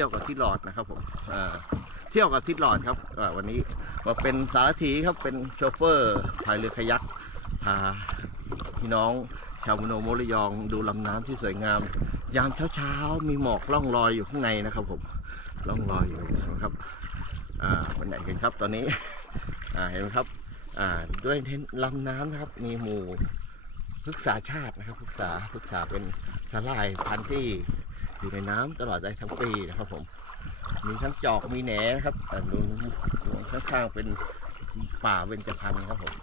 ที่ยวกับทิศหลอดนะครับผมเที่ยวกับทิศหลอดครับวันนี้มาเป็นสารถีครับเป็นโชเฟอร์พายเรือคายักพาพี่น้องชาวมโนโมระยองดูลำน้ำที่สวยงาม ยามเช้าๆมีหมอกล่องลอยอยู่ข้างในนะครับผมล่องลอยอยู่นะครับวันไหนกันครับตอนนี้เห็นไหมครับด้วยลำน้ำนะครับมีหมู่พฤกษาชาตินะครับพฤกษาพฤกษาเป็นสาหร่ายพันธุ์ที่ อยู่ในน้ำตลอดได้ทั้งปีนะครับผม มีทั้งจอกมีแหนนะครับอ่ดูดูข้างๆเป็นป่าเบญจพรรณครับผม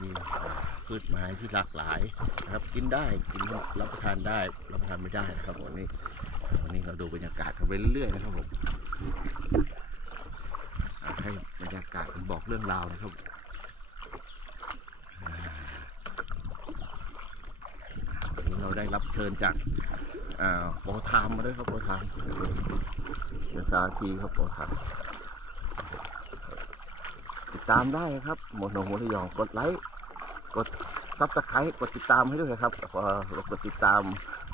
มีพืชไม้ที่หลากหลายนะครับ กินได้กินรับประทานได้รับประทานไม่ได้นะครับวันนี้วันนี้เราดูบรรยากาศกันไปเรื่อยๆนะครับผมให้บรรยากาศมันบอกเรื่องราวนะครับวันนี้เราได้รับเชิญจาก อ่าโปรทามมาด้วยครับโปรทามเป็นสาธีครับโปรทามติดตามได้ครับโมโนโมระยองกดไลค์กดซับสไครต์กดติดตามให้ด้วยครับพอเรากดติดตาม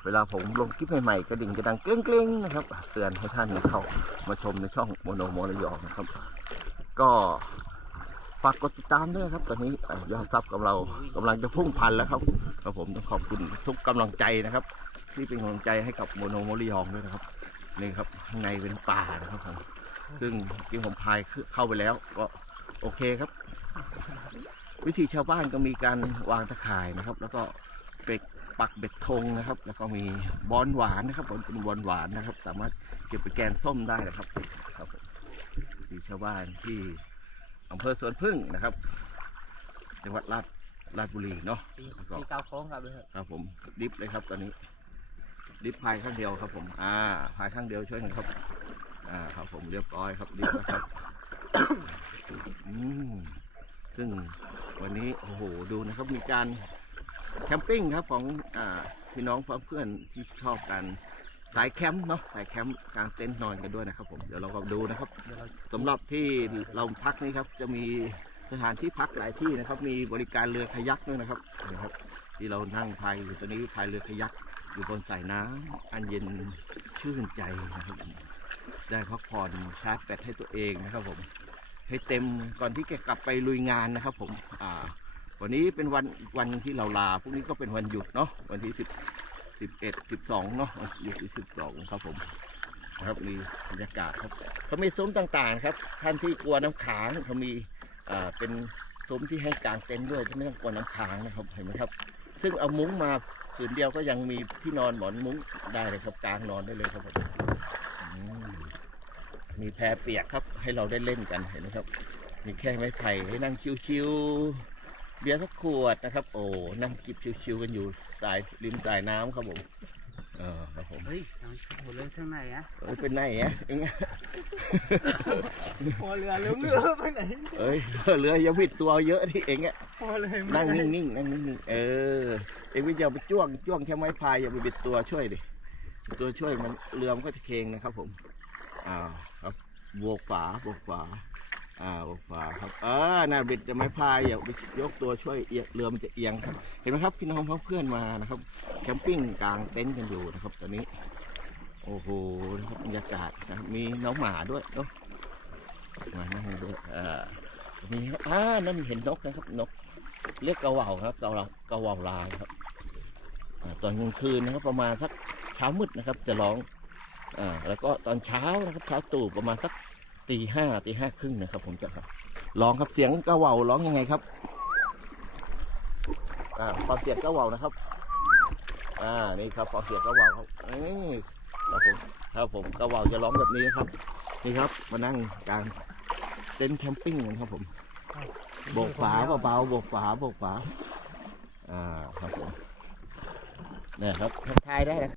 เวลาผมลงคลิปใหม่ๆกระดิ่งจะดังเกล้งๆนะครับเตือนให้ท่านเข้ามาชมในช่องโมโนโมระยองนะครับ ก็ ฝากกดติดตามด้วยครับ ตอนนี้อ่ายอดซับกับเรากำลังจะพุ่งพันแล้วครับครับผมต้องขอบคุณทุกกำลังใจนะครับ ที่เป็นกำลังใจให้กับโมโนโมริยองด้วยนะครับนี่ครับข้างในเป็นป่านะครับผมซึ่งจริงผมพายเข้าไปแล้ว ก็โอเคครับ วิธีชาวบ้านก็มีการวางตะข่ายนะครับ แล้วก็เป็กปักเบ็ดธงนะครับ แล้วก็มีบอนหวานนะครับผมเป็นบอนหวานนะครับ สามารถเก็บไปแกงส้มได้นะครับ ครับผมวิธีชาวบ้านที่ อำเภอสวนพึ่งนะครับจังหวัดราชราชบุรีเนาะปีแล้วก็ปีเก้าโค้งครับเลยครับครับผมดิฟเลยครับตอนนี้ ดิฟพายข้างเดียวครับ ผม อ่าพายข้างเดียวช่วยกันครับ อ่าครับผมเรียบร้อยครับดิฟนะครับอืมซึ่งวันนี้โอ้โหดูนะครับมีการแคมปิ้งครับของอ่าพี่น้องเพื่อนที่ชอบการ สายแคมป์เนาะสายแคมป์กลางเต็นท์นอนกันด้วยนะครับผมเดี๋ยวเราก็ดูนะครับเดี๋ยวเราสำหรับที่เราพักนี่ครับ จะมีสถานที่พักหลายที่นะครับ มีบริการเรือคายักด้วยนะครับนะครับ ที่เรานั่งพายอยู่ตอนนี้พายเรือคายักอยู่บนสายน้ำอันเย็นชื่นใจนะครับได้พักผ่อนชาร์จแบตให้ตัวเองนะครับผม ให้เต็มก่อนที่จะกลับไปลุยงานนะครับผมอ่าวันนี้เป็นวันวันที่เราลาพรุ่งนี้ก็เป็นวันหยุดเนาะวันที่สิบ สิบเอ็ดสิบสองเนาะหยุดที่สิบสองครับผมนะครับมีบรรยากาศครับเขามีซุ้มต่างๆ ครับ ท่านที่กลัวน้ำค้างเขามีอ่าเป็นซุ้มที่ให้กางเต็นท์ด้วยที่ไม่ต้องกลัวน้ำค้างนะครับเห็นไหมครับ ซึ่งเอามุ้งมาผืนเดียวก็ยังมีที่นอนหมอนมุ้งได้เลยครับกางนอนได้เลยครับผมมมีแพเปียกครับ ให้เราได้เล่นกันเห็นไหมครับมีแค่ไม้ไผ่ให้นั่งชิวๆ เบียร์สักขวดนะครับ โอ้นั่งจิบชิวๆกันอยู่สายริมสายน้ำครับผมเออครับผมเฮ้ยทางหัวเรือข้างในอะเอ้ยเป็นไงเงี้ยเองหัวเรือลืมเรือไปไหนเอ้ยเรืออย่าวิดตัวเยอะที่เองอะหัวเรือนั่งนิ่งๆนั่งนิ่งๆเออเองไม่อย่าไปจ้วงจ้วงแค่ไม้พายอย่าไปบิดตัวช่วยดิตัวช่วยมันเรือมันก็จะเคงนะครับผมอ่าครับบวกฝาบวกฝา อ่าวฝาครับเออน่าบิดจะไม้พายอย่าไปยกตัวช่วยเอียงเรือมันจะเอียงครับ เห็นไหมครับพี่น้องเพื่อนมานะครับ แคมปิ้งกลางเต็นท์กันอยู่นะครับ ตอนนี้ โอ้โหนะครับบรรยากาศนะครับมีน้องหมาด้วยเนาะมานั่งด้วยอ่ามีครับอ่านั่นเห็นนกนะครับนก เรียกกระเหว่าครับกระเหว่ากระเหว่าลายครับอตอนกลางคืนนะครับประมาณสักเช้ามืดนะครับ จะร้องอ่าแล้วก็ตอนเช้านะครับเช้าตู่ประมาณสัก ตีห้าตีห้าครึ่งนะครับ ผมจะครับร้องครับเสียงกระว่าร้องยังไงครับ อ่าฟังเสียงกระว่านะครับ อ่านี่ครับฟังเสียงกระว่าครับนี่ครับผมครับผมกระว่าจะร้องแบบนี้ครับ นี่ครับ มานั่งกลางเต็นท์แคมปิ้งกันครับผมโบกฝาเบาๆโบกฝาโบกฝาอ่าครับผมเนี่ยครับทักทายได้นะ